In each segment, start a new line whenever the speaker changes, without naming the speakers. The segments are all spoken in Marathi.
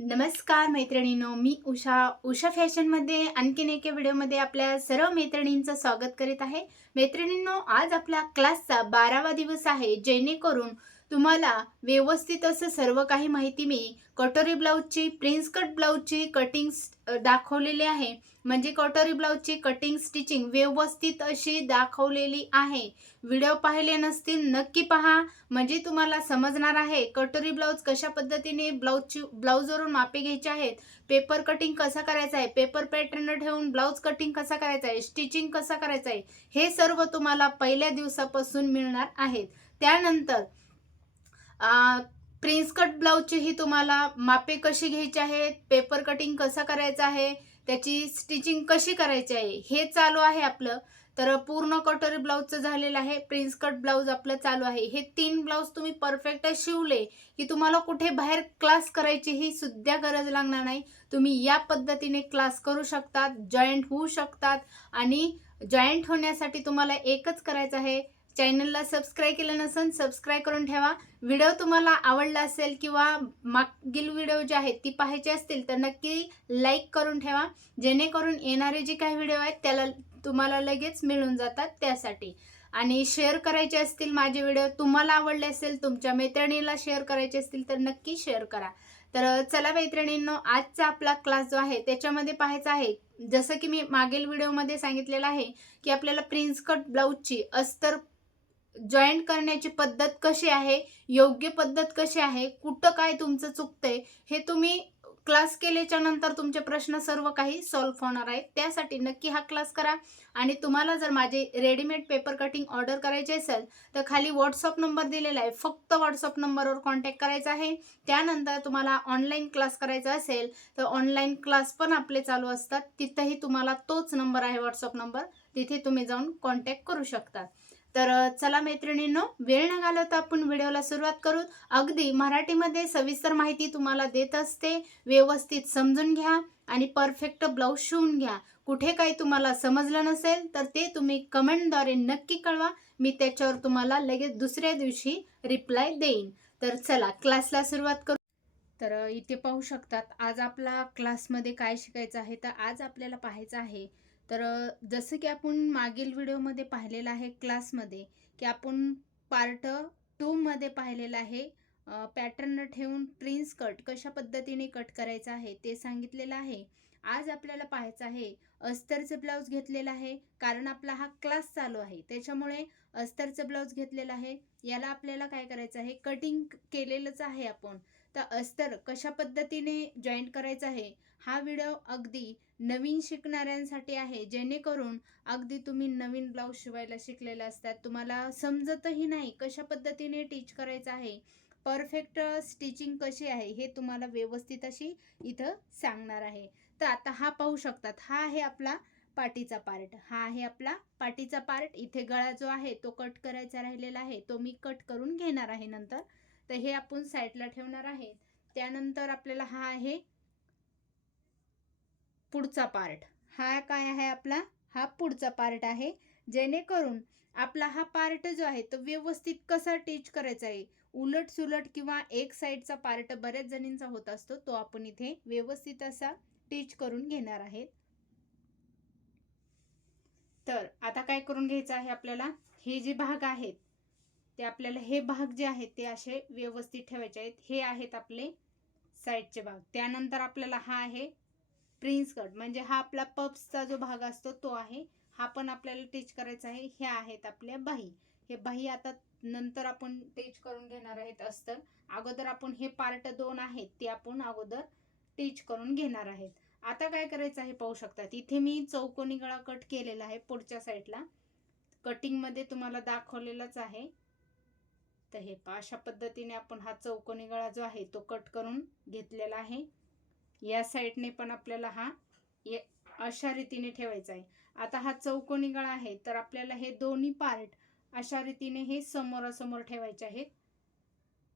नमस्कार मैत्रिणींनो मी उषा. उषा फॅशनमध्ये आणखीन एका व्हिडिओमध्ये आपल्या सर्व मैत्रिणींचं स्वागत करीत आहे. मैत्रिणींनो आज आपला क्लासचा बारावा दिवस आहे. जेणेकरून तुम्हाला व्यवस्थित असं सर्व काही माहिती मी कटोरी ब्लाऊजची प्रिन्स कट ब्लाऊजची कटिंग दाखवलेली आहे. म्हणजे कटोरी ब्लाऊजची कटिंग स्टिचिंग व्यवस्थित अशी दाखवलेली आहे. व्हिडिओ पाहिले नसतील नक्की पहा. म्हणजे तुम्हाला समजणार आहे कटोरी ब्लाऊज कशा पद्धतीने ब्लाऊजची ब्लाऊजवरून मापे घ्यायचे आहेत. पेपर कटिंग कसा करायचा आहे? पेपर पॅटर्न ठेवून ब्लाऊज कटिंग कसा करायचा आहे? स्टिचिंग कसा करायचा आहे? हे सर्व तुम्हाला पहिल्या दिवसापासून मिळणार आहेत. त्यानंतर प्रिन्स कट ब्लाऊजचीही तुम्हाला मापे कशी घ्यायची आहेत पेपर कटिंग कसं करायचं आहे त्याची स्टिचिंग कशी करायची आहे हे चालू आहे आपलं. तर पूर्ण कटोरी ब्लाऊजचं झालेलं आहे प्रिन्स कट ब्लाऊज आपलं चालू आहे. हे तीन ब्लाऊज तुम्ही परफेक्ट शिवले की तुम्हाला कुठे बाहेर क्लास करायची ही सुद्धा गरज लागणार नाही. तुम्ही या पद्धतीने क्लास करू शकतात जॉईंट होऊ शकतात आणि जॉईंट होण्यासाठी तुम्हाला एकच करायचं आहे चॅनलला सबस्क्राईब केलं नसेल सबस्क्राईब करून ठेवा. व्हिडिओ तुम्हाला आवडला असेल किंवा मागील व्हिडिओ जे आहेत ती पाहायचे असतील तर नक्की लाईक करून ठेवा. जेणेकरून येणारे जे काही व्हिडिओ आहेत त्याला तुम्हाला लगेच मिळून जातात त्यासाठी. आणि शेअर करायचे असतील माझे व्हिडिओ तुम्हाला आवडले असेल तुमच्या मैत्रिणीला शेअर करायचे असतील तर नक्की शेअर करा. तर चला मैत्रिणींनो आजचा आपला क्लास जो आहे त्याच्यामध्ये पाहायचा आहे. जसं की मी मागील व्हिडिओमध्ये सांगितलेलं आहे की आपल्याला प्रिन्स कट ब्लाऊजची अस्तर जॉईंट करण्याची पद्धत कशी आहे? योग्य पद्धत कशी आहे? कुठं काय तुमचं चुकतंय? हे तुम्ही क्लास केल्याच्यानंतर तुमचे प्रश्न सर्व काही सॉल्व्ह होणार आहेत त्यासाठी नक्की हा क्लास करा. आणि तुम्हाला जर माझे रेडीमेड पेपर कटिंग ऑर्डर करायचे असेल तर खाली व्हॉट्सअप नंबर दिलेला आहे. फक्त व्हॉट्सअप नंबरवर कॉन्टॅक्ट करायचा आहे. त्यानंतर तुम्हाला ऑनलाईन क्लास करायचा असेल तर ऑनलाईन क्लास पण आपले चालू असतात. तिथंही तुम्हाला तोच नंबर आहे व्हॉट्सअप नंबर तिथे तुम्ही जाऊन कॉन्टॅक्ट करू शकता. तर चला मैत्रिणींनो वेळ न घालवता आपण व्हिडिओला सुरुवात करू. अगदी मराठीमध्ये सविस्तर माहिती तुम्हाला देत असते. व्यवस्थित समजून घ्या आणि परफेक्ट ब्लाऊज शिवून घ्या. कुठे काही तुम्हाला समजलं नसेल तर ते तुम्ही कमेंटद्वारे नक्की कळवा. मी त्याच्यावर तुम्हाला लगेच दुसऱ्या दिवशी रिप्लाय देईन. तर चला क्लासला सुरुवात करू. तर इथे पाहू शकतात आज आपला क्लासमध्ये काय शिकायचं आहे? तर आज आपल्याला पाहायचं आहे तर जसं की आपण मागील व्हिडिओमध्ये पाहिलेलं आहे क्लासमध्ये की आपण पार्ट टूमध्ये पाहिलेलं आहे पॅटर्न ठेवून प्रिन्स कट कशा पद्धतीने कट करायचं आहे ते सांगितलेलं आहे. आज आपल्याला पाहायचं आहे अस्तरचं ब्लाऊज घेतलेलं आहे कारण आपला हा क्लास चालू आहे. त्याच्यामुळे अस्तरचं ब्लाऊज घेतलेलं आहे. याला आपल्याला काय करायचं आहे? कटिंग केलेलंच आहे आपण. तर अस्तर कशा पद्धतीने जॉईंट करायचं आहे? हा व्हिडिओ अगदी नवीन शिकणाऱ्यांसाठी आहे. जेणेकरून अगदी तुम्ही नवीन ब्लाऊज शिवायला शिकलेला असतात. तुम्हाला समजतही नाही कशा पद्धतीने टीच करायचं आहे. परफेक्ट स्टिचिंग कशी आहे हे तुम्हाला व्यवस्थित अशी इथं सांगणार आहे. तर आता हा पाहू शकतात. हा आहे आपला पाटीचा पार्ट हा आहे आपला पाटीचा पार्ट इथे गळा जो आहे तो कट करायचा राहिलेला आहे. तो मी कट करून घेणार आहे नंतर. तर हे आपण साईडला ठेवणार आहेत. त्यानंतर आपल्याला हा आहे पुढचा पार्ट हा काय आहे आपला? हा पुढचा पार्ट आहे. जेणेकरून आपला हा पार्ट जो आहे तो व्यवस्थित कसा टीच करायचा आहे? उलट सुलट किंवा एक साईडचा पार्ट बऱ्याच जणींचा होत असतो तो आपण इथे व्यवस्थित असा टीच करून घेणार आहेत. तर आता काय करून घ्यायचं आहे आपल्याला? हे जे भाग आहेत ते आपल्याला हे भाग जे आहेत ते असे व्यवस्थित ठेवायचे आहेत. हे आहेत आपले साईडचे भाग. त्यानंतर आपल्याला हा आहे प्रिन्स कट. म्हणजे हा आपला पप्सचा जो भाग असतो तो आहे. हा पण आपल्याला टीच करायचा आहे. ह्या आहेत आपल्या बाही हे बाही आता नंतर आपण टीच करून घेणार आहेत अस्तर. अगोदर आपण हे पार्ट दोन आहेत ते आपण अगोदर टीच करून घेणार आहेत. आता काय करायचं आहे पाहू शकतात. इथे मी चौकोनी गळा कट केलेला आहे पुढच्या साईडला. कटिंगमध्ये तुम्हाला दाखवलेलंच आहे. तर हे अशा पद्धतीने आपण हा चौकोनी गळा जो आहे तो कट करून घेतलेला आहे. या साईडने पण आपल्याला हा अशा रीतीने ठेवायचा आहे. आता हा चौकोनी गळा आहे तर आपल्याला हे दोन्ही पार्ट अशा रीतीने हे समोरासमोर ठेवायचे आहेत.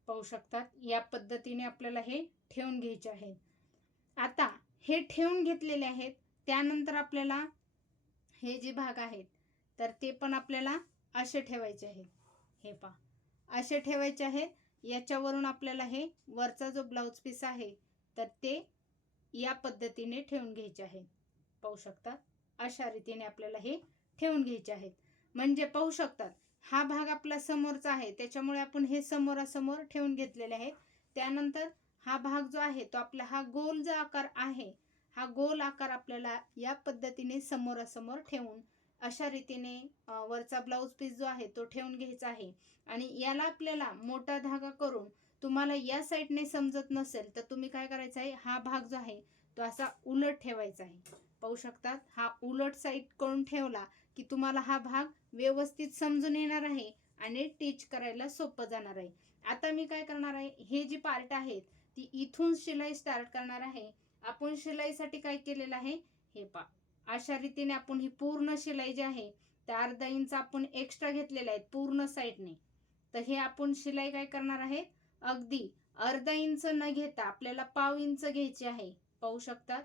पाहू शकतात या पद्धतीने आपल्याला हे ठेवून घ्यायचे आहेत. आता हे ठेवून घेतलेले आहेत त्यानंतर आपल्याला हे जे भाग आहेत तर ते पण आपल्याला असे ठेवायचे आहेत. हे पा असे ठेवायचे आहेत. याच्यावरून आपल्याला हे वरचा जो ब्लाऊज पीस आहे तर ते या पद्धतीने ठेवून घ्यायचे आहे. पाहू शकतात अशा रीतीने आपल्याला हे ठेवून घ्यायचे आहेत. म्हणजे पाहू शकतात हा भाग आपला समोरचा आहे. त्याच्यामुळे आपण हे समोरासमोर ठेवून घेतलेले आहेत. त्यानंतर हा भाग जो आहे तो आपला हा गोल जो आकार आहे हा गोल आकार आपल्याला या पद्धतीने समोरासमोर ठेवून अशा रीतीने वरचा ब्लाऊज पीस जो आहे तो ठेवून घ्यायचा आहे. आणि याला आपल्याला मोठा धागा करून तुम्हाला या साईडने समजत नसेल तर तुम्ही काय करायचं आहे हा भाग जो आहे तो असा उलट ठेवायचा आहे. पाहू शकतात हा उलट साईड करून ठेवला की तुम्हाला हा भाग व्यवस्थित समजून येणार आहे आणि टीच करायला सोपं जाणार आहे. आता मी काय करणार आहे हे जी पार्ट आहेत ती इथून शिलाई स्टार्ट करणार आहे. आपण शिलाईसाठी काय केलेलं आहे हे पा अशा रीतीने आपण ही पूर्ण शिलाई जी आहे त्या अर्धा इंच आपण एक्स्ट्रा घेतलेल्या आहेत पूर्ण साईडने. तर हे आपण शिलाई काय करणार आहे? अगदी अर्धा इंच न घेता आपल्याला पाव इंच घ्यायची आहे. पाहू शकतात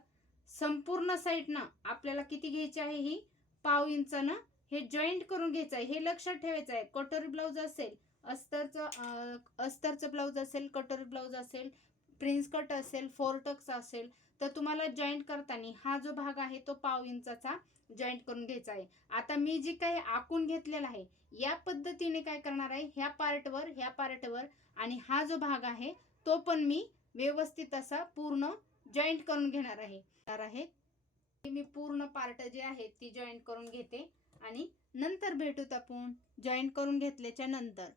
संपूर्ण साईडनं आपल्याला किती घ्यायची आहे ही? पाव इंचानं हे जॉईंट करून घ्यायचं आहे. हे लक्षात ठेवायचं आहे. कटोरी ब्लाऊज असेल अस्तरचं अस्तरचं ब्लाऊज असेल कटोरी ब्लाऊज असेल प्रिन्स कट असेल फोरटक्स असेल तर तुम्हाला जॉईंट करताना हा जो भाग आहे तो पाव इंचाचा जॉईंट करून घ्यायचा आहे. आता मी जी काही आखून घेतलेला आहे या पद्धतीने काय करणार आहे ह्या पार्टवर ह्या पार्टवर आणि हा जो भाग आहे तो पण मी व्यवस्थित असा पूर्ण जॉईंट करून घेणार आहे. आहे मी पूर्ण पार्ट जे आहे ती जॉईंट करून घेते आणि नंतर भेटूत आपण. जॉईंट करून घेतल्याच्या नंतर.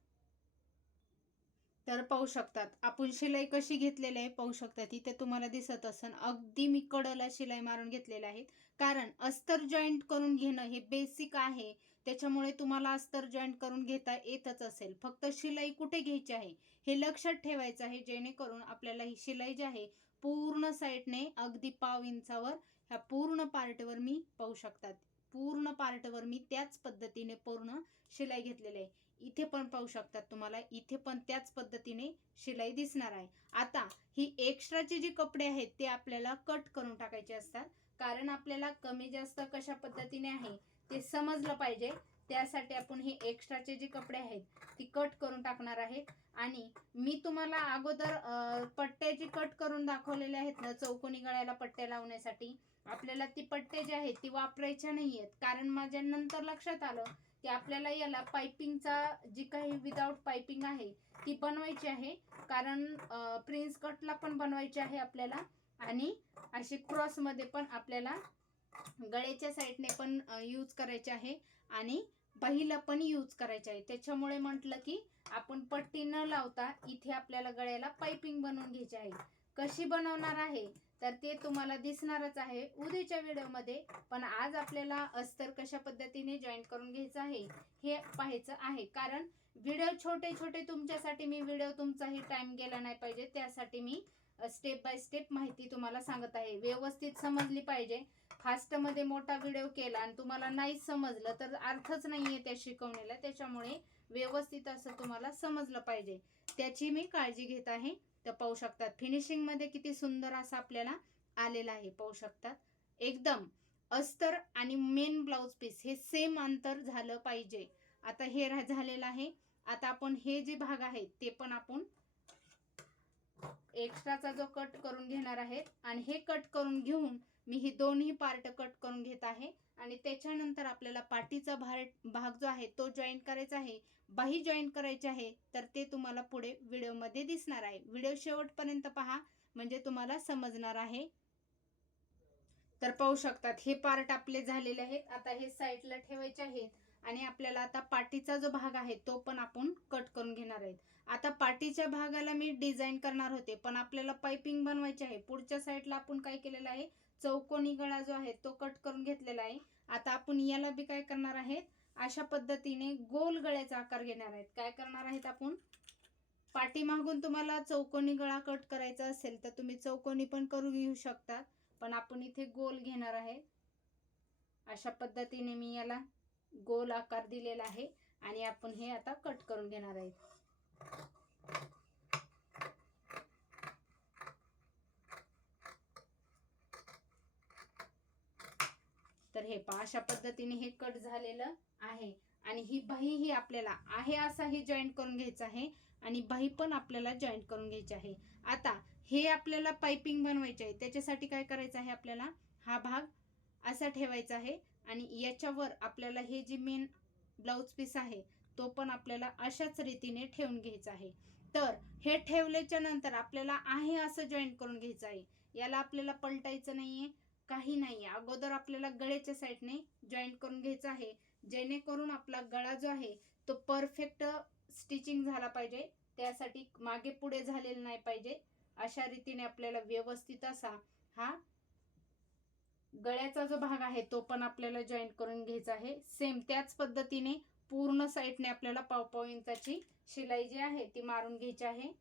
तर पाहू शकतात. आपण शिलाई कशी घेतलेली आहे पाहू शकतात इथे तुम्हाला दिसत असन. अगदी मी कडला शिलाई मारून घेतलेल्या आहेत कारण अस्तर जॉईंट करून घेणं हे बेसिक आहे. त्याच्यामुळे तुम्हाला अस्तर जॉईंट करून घेता येतच असेल. फक्त शिलाई कुठे घ्यायची आहे? हे लक्षात ठेवायचं आहे. जेणेकरून आपल्याला ही शिलाई जी आहे पूर्ण साईडने अगदी पाव इंचावर ह्या पूर्ण पार्टवर मी पाहू शकतात. पूर्ण पार्टवर मी त्याच पद्धतीने पूर्ण शिलाई घेतलेली आहे. इथे पण पाहू शकतात तुम्हाला. इथे पण त्याच पद्धतीने शिलाई दिसणार आहे. आता ही एक्स्ट्राचे जे कपडे आहेत ते आपल्याला कट करून टाकायचे असतात. कारण आपल्याला कमी जास्त कशा पद्धतीने आहे ते समजलं पाहिजे. त्यासाठी आपण हे एक्स्ट्राचे जे कपडे आहेत ती कट करून टाकणार आहे. आणि मी तुम्हाला अगोदर पट्टे जे कट करून दाखवलेले आहेत ना चौकोनी गळ्याला पट्ट्या लावण्यासाठी आपल्याला ती पट्टे जे आहेत ती वापरायच्या नाही आहेत कारण माझ्या नंतर लक्षात आलं की आपल्याला याला पायपिंगचा जी काही विदाऊट पायपिंग आहे ती बनवायची आहे. कारण प्रिन्स कटला पण बनवायची आहे आपल्याला. आणि अशी क्रॉसमध्ये पण आपल्याला गळ्याच्या साईडने पण यूज करायचे आहे. आणि बाहीला पण यूज करायचे आहे. त्याच्यामुळे म्हटलं की आपण पट्टी न लावता इथे आपल्याला गळ्याला पायपिंग बनवून घ्यायची आहे. कशी बनवणार आहे? तर ते तुम्हाला दिसणारच आहे उद्याच्या व्हिडिओमध्ये. पण आज आपल्याला अस्तर कशा पद्धतीने जॉईन करून घ्यायचं आहे हे पाहायचं आहे. कारण व्हिडिओ छोटे छोटे तुमच्यासाठी मी व्हिडिओ तुमचाही टाइम गेला नाही पाहिजे. त्यासाठी मी स्टेप बाय स्टेप माहिती तुम्हाला सांगत आहे. व्यवस्थित समजली पाहिजे. फास्टमध्ये मोठा व्हिडिओ केला आणि तुम्हाला नाही समजलं तर अर्थच नाही आहे त्या शिकवणीला. त्याच्यामुळे व्यवस्थित असं तुम्हाला समजलं पाहिजे. त्याची मी काळजी घेत आहे. तर पाहू शकतात. फिनिशिंगमध्ये किती सुंदर असं आपल्याला आलेलं आहे. पाहू शकतात. एकदम अस्तर आणि मेन ब्लाऊज पीस हे सेम अंतर झालं पाहिजे. आता हे झालेलं आहे. आता आपण हे जे भाग आहेत ते पण आपण एक्स्ट्राचा जो कट करून घेणार आहेत आणि हे कट करून घेऊन मी ही दोन्ही पार्ट कट करून घेत आहे. आणि त्याच्यानंतर आपल्याला पाठीचा भार भाग जो आहे तो जॉईन करायचा आहे. बाही जॉईन करायची आहे तर ते तुम्हाला पुढे व्हिडिओमध्ये दिसणार आहे. व्हिडिओ शेवटपर्यंत पहा म्हणजे तुम्हाला समजणार आहे. तर पाहू शकतात हे पार्ट आपले झालेले आहेत. आता हे साईडला ठेवायचे आहेत. आणि आपल्याला आता पाठीचा जो भाग आहे तो पण आपण कट करून घेणार आहेत. आता पाठीच्या भागाला मी डिझाईन करणार होते पण आपल्याला पायपिंग बनवायची आहे. पुढच्या साईडला आपण काय केलेलं आहे चौकोनी गळा जो आहे तो कट करून घेतलेला आहे. आता आपण याला बी काय करणार आहेत? अशा पद्धतीने गोल गळ्याचा आकार घेणार आहेत. काय करणार आहेत आपण? पाठीमागून तुम्हाला चौकोनी गळा कट करायचा असेल तर तुम्ही चौकोनी पण करून घेऊ शकता. पण आपण इथे गोल घेणार आहे. अशा पद्धतीने मी याला गोल आकार दिलेला आहे. आणि आपण हे आता कट करून घेणार आहेत. तर हे पहा अशा पद्धतीने हे कट झालेलं आहे. आणि ही बाही ही आपल्याला आहे असा ही जॉईंट करून घ्यायचा आहे. आणि बाही पण आपल्याला जॉईंट करून घ्यायची आहे. आता हे आपल्याला पाइपिंग बनवायचे आहे. त्याच्यासाठी काय करायचं आहे आपल्याला? हा भाग असा ठेवायचा आहे. आणि याच्यावर आपल्याला हे जी मेन ब्लाऊज पीस आहे तो पण आपल्याला अशाच रीतीने ठेवून घ्यायचा आहे. तर हे ठेवल्याच्या नंतर आपल्याला आहे असं जॉईंट करून घ्यायचं आहे. याला आपल्याला पलटायचं नाहीये. काही नाहीये. अगोदर आपल्याला गळ्याच्या साईडने जॉईंट करून घ्यायचं आहे. जेणेकरून आपला गळा जो आहे तो परफेक्ट स्टिचिंग झाला पाहिजे. त्यासाठी मागे पुढे झालेलं नाही पाहिजे. अशा रीतीने आपल्याला व्यवस्थित असा हा गळ्याचा जो भाग आहे तो पण आपल्याला जॉईंट करून घ्यायचा आहे. सेम त्याच पद्धतीने पूर्ण साईडने आपल्याला पाव पाव इंचाची शिलाई जी आहे ती मारून घ्यायची आहे.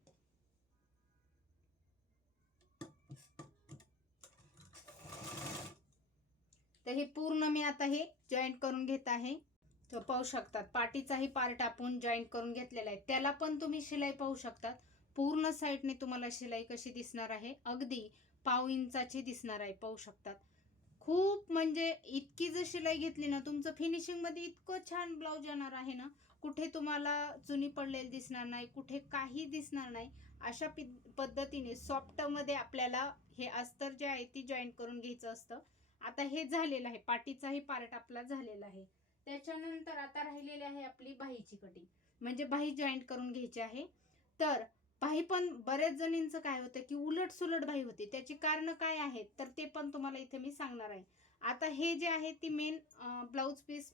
तर हे पूर्ण मी आता हे जॉईंट करून घेत आहे. तर पाहू शकतात पाठीचाही पार्ट आपण जॉईंट करून घेतलेला आहे. त्याला पण तुम्ही शिलाई पाहू शकतात. पूर्ण साईडने तुम्हाला शिलाई कशी दिसणार आहे अगदी पाव इंचाची दिसणार आहे पाहू शकतात. खूप म्हणजे इतकी जर शिलाई घेतली ना तुमचं फिनिशिंगमध्ये इतकं छान ब्लाऊज येणार आहे ना कुठे तुम्हाला चुनी पडलेली दिसणार नाही कुठे काही दिसणार नाही अशा पद्धतीने सॉफ्टमध्ये आपल्याला हे अस्तर जे आहे ती जॉईंट करून घ्यायचं असतं. आता हे झालेलं आहे पाठीचाही पार्ट आपला झालेला आहे. त्याच्यानंतर आता राहिलेली आहे आपली बाहीची कटिंग. म्हणजे बाही जॉईंट करून घ्यायची आहे. तर बाही पण बऱ्याच जणींचं काय होतं की उलट सुलट बाही होते. त्याची कारण काय आहेत तर ते पण तुम्हाला इथे मी सांगणार आहे. आता हे जे आहे ती मेन ब्लाऊज पीस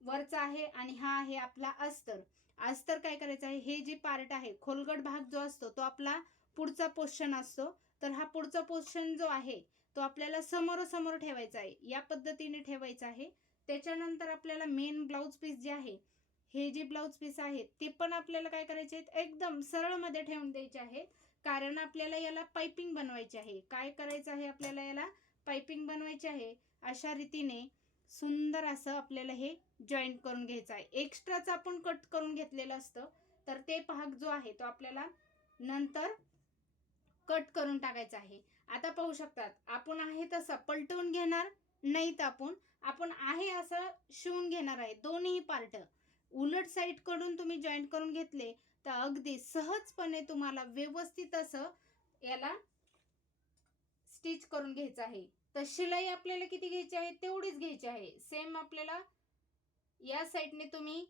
वरचा आहे आणि हा आहे आपला अस्तर. अस्तर काय करायचं आहे? हे जे पार्ट आहे खोलगट भाग जो असतो तो आपला पुढचा पोर्शन असतो. तर हा पुढचा पोर्शन जो आहे तो आपल्याला समोरासमोर ठेवायचा आहे. या पद्धतीने ठेवायचा आहे. त्याच्यानंतर आपल्याला मेन ब्लाऊज पीस जे आहे हे जे ब्लाऊज पीस आहेत ते पण आपल्याला काय करायचे आहेत? एकदम सरळमध्ये ठेवून द्यायचे आहेत. कारण आपल्याला याला पाइपिंग बनवायची आहे. काय करायचं आहे? आपल्याला याला पाइपिंग बनवायची आहे. अशा रीतीने सुंदर असं आपल्याला हे जॉईंट करून घ्यायचं आहे. एक्स्ट्राचं आपण कट करून घेतलेलं असतं. तर ते भाग जो आहे तो आपल्याला नंतर कट करून टाकायचा आहे. आता पाहू शकतात. आपण आहे तसं पलटवून घेणार नाहीत आपण. आपण आहे असं शिवून घेणार आहे. दोन्ही पार्ट उलट साईडकडून तुम्ही जॉईंट करून घेतले तर अगदी सहजपणे तुम्हाला व्यवस्थित असं याला स्टिच करून घ्यायचं आहे. तर शिलाई आपल्याला किती घ्यायची आहे? तेवढीच घ्यायची आहे. सेम आपल्याला या साईडने तुम्ही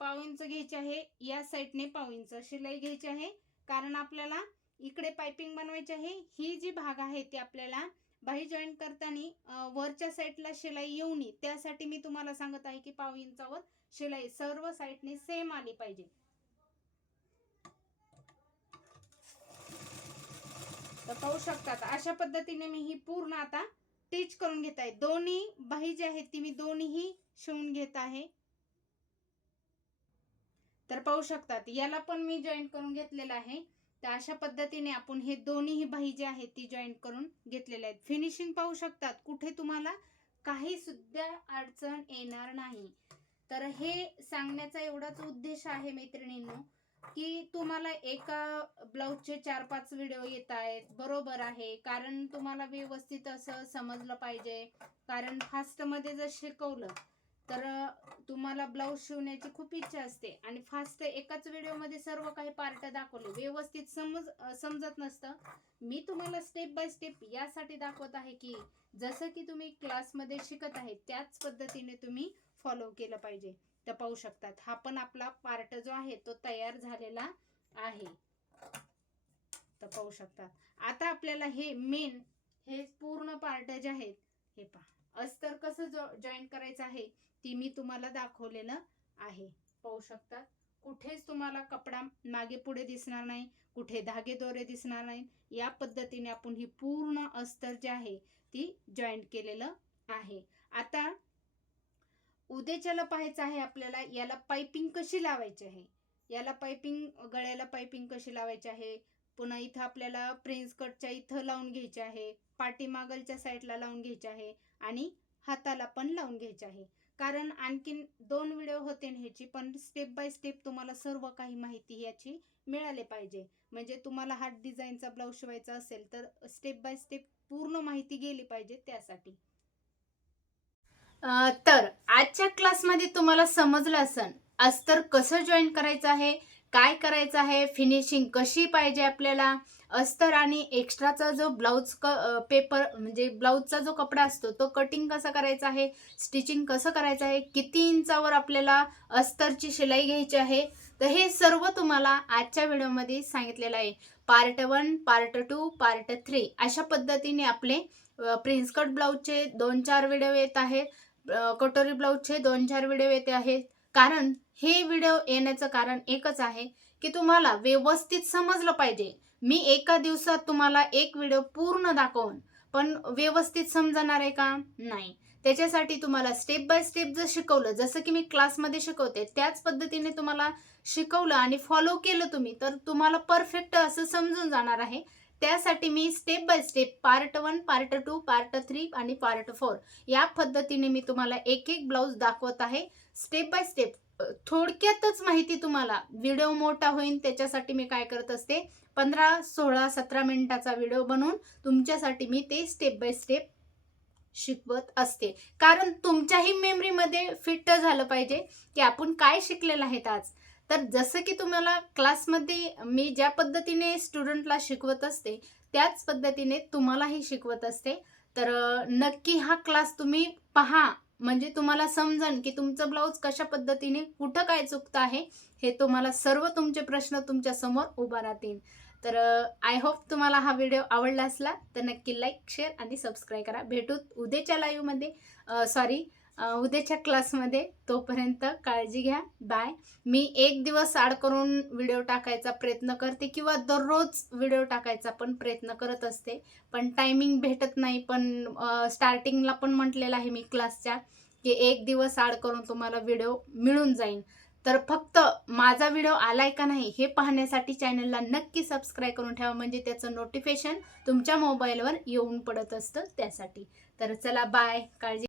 पाव इंच घ्यायचे आहे या साईडने पाव इंच शिलाई घ्यायची आहे कारण आपल्याला इकडे पाइपिंग बनवायची आहे. ही जी भाग आहे ती आपल्याला बाही जॉईन करताना वरच्या साईडला शिलाई येऊ नये त्यासाठी मी तुम्हाला सांगत आहे की पाव इंचावर शिलाई सर्व साईडने सेम आली पाहिजे. तर पाहू शकतात अशा पद्धतीने मी ही पूर्ण आता टीच करून घेत आहे. दोन्ही बाही जी आहेत ती मी दोन्हीही शिवून घेत आहे. तर पाहू शकतात याला पण मी जॉईंट करून घेतलेलं आहे. तर अशा पद्धतीने आपण हे दोन्हीही बाही जी आहेत ती जॉईंट करून घेतलेले आहेत. फिनिशिंग पाहू शकतात. कुठे तुम्हाला काही सुद्धा अडचण येणार नाही. तर हे सांगण्याचा एवढाच उद्देश आहे मैत्रिणींनो की तुम्हाला एका ब्लाऊजचे चार पाच व्हिडिओ येत आहेत. बरोबर आहे. कारण तुम्हाला व्यवस्थित असं समजलं पाहिजे. कारण फास्टमध्ये जर शिकवलं तर तुम्हाला ब्लाऊज शिवण्याची खूप इच्छा असते. आणि फास्ट एकाच व्हिडिओमध्ये सर्व काही पार्ट दाखवले. व्यवस्थित समज समजत नसतं. मी तुम्हाला स्टेप बाय स्टेप यासाठी दाखवत आहे की जसं की तुम्ही क्लासमध्ये शिकत आहे त्याच पद्धतीने तुम्ही फॉलो केलं पाहिजे. तर पाहू शकतात. हा पण आपला पार्ट जो आहे तो तयार झालेला आहे. तर पाहू शकतात. आता आपल्याला हे मेन हे पूर्ण पार्ट जे आहेत हे पहा. अस्तर कसं जो जॉईन करायचं आहे ती मी तुम्हाला दाखवलेलं आहे. पाहू शकतात कुठेच तुम्हाला कपडा मागे पुढे दिसणार नाही कुठे धागे दोरे दिसणार नाही. या पद्धतीने आपण ही पूर्ण अस्तर जे आहे ती जॉईंट केलेलं आहे. आता उद्याच्याला पाहायचं आहे आपल्याला याला पाइपिंग कशी लावायची आहे? याला पाइपिंग गळ्याला पाइपिंग कशी लावायची आहे? पुन्हा इथं आपल्याला प्रिन्स कटच्या इथं लावून घ्यायचे आहे पाठीमागलच्या साईडला लावून घ्यायचे आहे. आणि हाताला पण लावून घ्यायचे आहे. कारण आणखीन दोन व्हिडिओ होते ना ह्याची पण स्टेप बाय स्टेप तुम्हाला सर्व काही माहिती याची मिळाले पाहिजे. म्हणजे तुम्हाला हा डिझाईनचा ब्लाऊज शिवायचा असेल तर स्टेप बाय स्टेप पूर्ण माहिती गेली पाहिजे त्यासाठी. तर आजच्या क्लासमध्ये तुम्हाला समजलं असन अस्तर कसं जॉईन करायचं आहे? काय करायचं आहे? फिनिशिंग कशी पाहिजे आपल्याला? अस्तर आणि एक्स्ट्राचा जो ब्लाऊज क पेपर म्हणजे ब्लाऊजचा जो कपडा असतो तो कटिंग कसा करायचा आहे? स्टिचिंग कसं करायचं आहे? किती इंचावर आपल्याला अस्तरची शिलाई घ्यायची आहे? तर हे सर्व तुम्हाला आजच्या व्हिडिओमध्ये सांगितलेलं आहे. Part one part two part three अशा पद्धतीने आपले प्रिन्स कट ब्लाऊजचे दोन चार व्हिडिओ येत आहेत. कटोरी ब्लाऊजचे दोन चार व्हिडिओ येते आहेत. कारण हे व्हिडिओ येण्याचं कारण एकच आहे की तुम्हाला व्यवस्थित समजलं पाहिजे. मी एका दिवसात तुम्हाला एक व्हिडिओ पूर्ण दाखवून पण व्यवस्थित समजणार आहे का? नाही. त्याच्यासाठी तुम्हाला स्टेप बाय स्टेप जर शिकवलं जसं की मी क्लासमध्ये शिकवते त्याच पद्धतीने तुम्हाला शिकवलं आणि फॉलो केलं तुम्ही तर तुम्हाला परफेक्ट असं समजून जाणार आहे. त्यासाठी मी step by step part one part two part three आणि पार्ट फोर या पद्धतीने मी तुम्हाला एक एक ब्लाऊज दाखवत आहे. स्टेप बाय स्टेप थोडक्यातच माहिती तुम्हाला. व्हिडिओ मोठा होईल त्याच्यासाठी मी काय करत असते पंधरा सोळा सतरा मिनिटाचा व्हिडिओ बनवून तुमच्यासाठी मी ते स्टेप बाय स्टेप शिकवत असते. कारण तुमच्याही मेमरीमध्ये फिट झालं पाहिजे की आपण काय शिकलेलं आहेत आज. तर जसं की तुम्हाला क्लासमध्ये मी ज्या पद्धतीने स्टुडंटला शिकवत असते त्याच पद्धतीने तुम्हालाही शिकवत असते. तर नक्की हा क्लास तुम्ही पहा. म्हणजे तुम्हाला समजन की तुमचं ब्लाऊज कशा पद्धतीने कुठं काय चुकतं आहे हे तुम्हाला सर्व तुमचे प्रश्न तुमच्यासमोर उभा राहतील. तर आय होप तुम्हाला हा व्हिडिओ आवडला असला तर नक्की लाईक शेअर आणि सबस्क्राईब करा. भेटूत उद्याच्या लाईव्हमध्ये सॉरी उद्याच्या क्लासमध्ये तोपर्यंत काळजी घ्या. बाय मी एक दिवस आड करून व्हिडिओ टाकायचा प्रयत्न करते किंवा दररोज व्हिडिओ टाकायचा पण प्रयत्न करत असते. पण टायमिंग भेटत नाही. पण स्टार्टिंगला पण म्हटलेलं आहे मी क्लासच्या की एक दिवस आड करून तुम्हाला व्हिडिओ मिळून जाईल तर फक्त माझा व्हिडिओ आलाय का नाही हे पाहण्यासाठी चॅनलला नक्की सबस्क्राईब करून ठेवा. म्हणजे त्याचं नोटिफिकेशन तुमच्या मोबाईलवर येऊन पडत असतं त्यासाठी. तर चला बाय काळजी